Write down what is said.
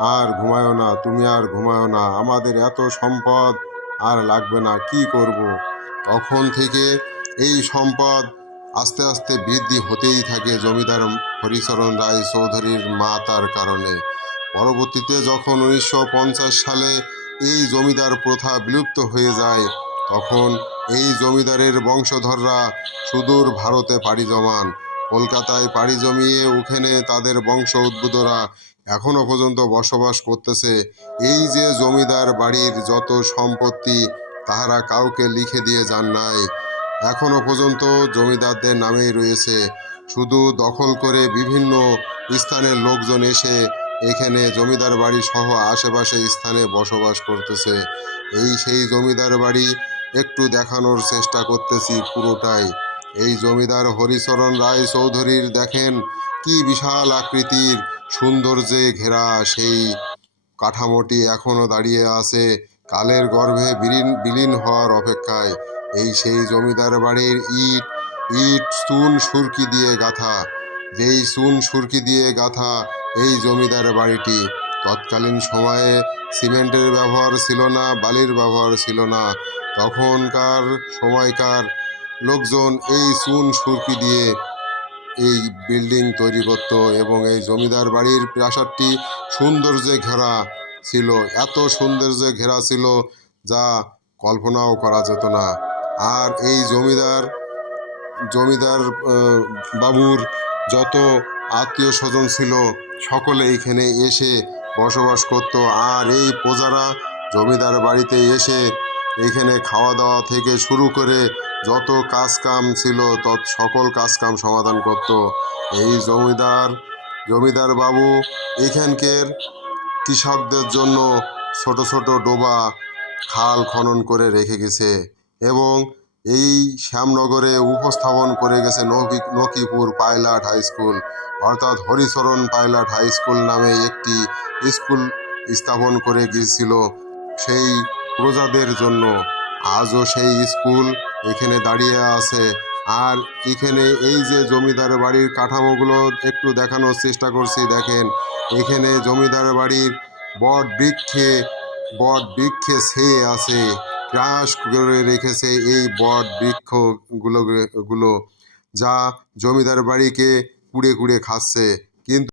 আর ঘুমায়ো না, তুমি আর ঘুমায়ো না। আমাদের এত সম্পদ, আর লাগবে না, কি করব। তখন থেকে এই সম্পদ আস্তে আস্তে বৃদ্ধি হতেই থাকে জমিদার হরিচরণ রায় চৌধুরীর মা তার কারণে। পরবর্তীতে যখন উনিশশো পঞ্চাশ সালে এই জমিদার প্রথা বিলুপ্ত হয়ে যায়, তখন এই জমিদারের বংশধররা সুদূর ভারতে পাড়ি জমান। কলকাতায় পাড়ি জমিয়ে ওখানে তাদের বংশ উদ্ভূতরা এখনও পর্যন্ত বসবাস করতেছে। এই যে জমিদার বাড়ির যত সম্পত্তি, তাহারা কাউকে লিখে দিয়ে যান নাই। এখনও পর্যন্ত জমিদারদের নামেই রয়েছে। শুধু দখল করে বিভিন্ন স্থানের লোকজন এসে এখানে জমিদার বাড়ি সহ আশেপাশে স্থানে বসবাস করতেছে। এই সেই জমিদার বাড়ি একটু দেখানোর চেষ্টা করতেছি পুরোটাই। এই জমিদার হরিচরণ রায় চৌধুরীর দেখেন কি বিশাল আকৃতির। সৌন্দর্যে ঘেরা সেই কাঠামোটি এখনও দাঁড়িয়ে আছে কালের গর্ভে বিলীন বিলীন হওয়ার অপেক্ষায়। এই সেই জমিদার বাড়ির ইট ইট চুন সুরকি দিয়ে গাথা। যেই চুন সুরকি দিয়ে গাঁথা এই জমিদার বাড়িটি। তৎকালীন সময়ে সিমেন্টের ব্যবহার ছিল না, বালির ব্যবহার ছিল না। তখনকার সময়কার লোকজন এই চুন সুরকি দিয়ে এই বিল্ডিং তৈরি করত এবং এই জমিদার বাড়ির প্রাসাদটি সৌন্দর্যে ঘেরা ছিল। এত সৌন্দর্যে ঘেরা ছিল যা কল্পনাও করা যেত না। আর এই জমিদার জমিদার বাবুর যত আত্মীয় স্বজন ছিল সকলে এইখানে এসে বসবাস করত। আর এই প্রজারা জমিদার বাড়িতে এসে এখানে খাওয়া দাওয়া থেকে শুরু করে যত কাজ কাম ছিল, তত সকল কাজ কাম সমাধান করত। এই জমিদার জমিদার বাবু এখানকার কৃষকদের জন্য ছোট ছোট ডোবা খাল খনন করে রেখে গেছে এবং এই শ্যামনগরে উপস্থাপন করে গেছে Naki, Nakipur pilot high school, অর্থাৎ হরিচরণ পাইলট হাই স্কুল নামে একটি স্কুল স্থাপন করে গিয়েছিল সেই প্রজাদের জন্য। আজও সেই স্কুল এখানে দাঁড়িয়ে আছে। আর এখানে এই যে জমিদার বাড়ির কাঠামোগুলো একটু দেখানোর চেষ্টা করছি, দেখেন। এখানে জমিদার বাড়ির বট বৃক্ষে বট বৃক্ষে ছেয়ে আছে, গ্রাস করে রেখেছে এই বট বৃক্ষগুলো, গুলো, যা জমিদার বাড়িকে কুড়ে কুড়ে খাচ্ছে। কিন্তু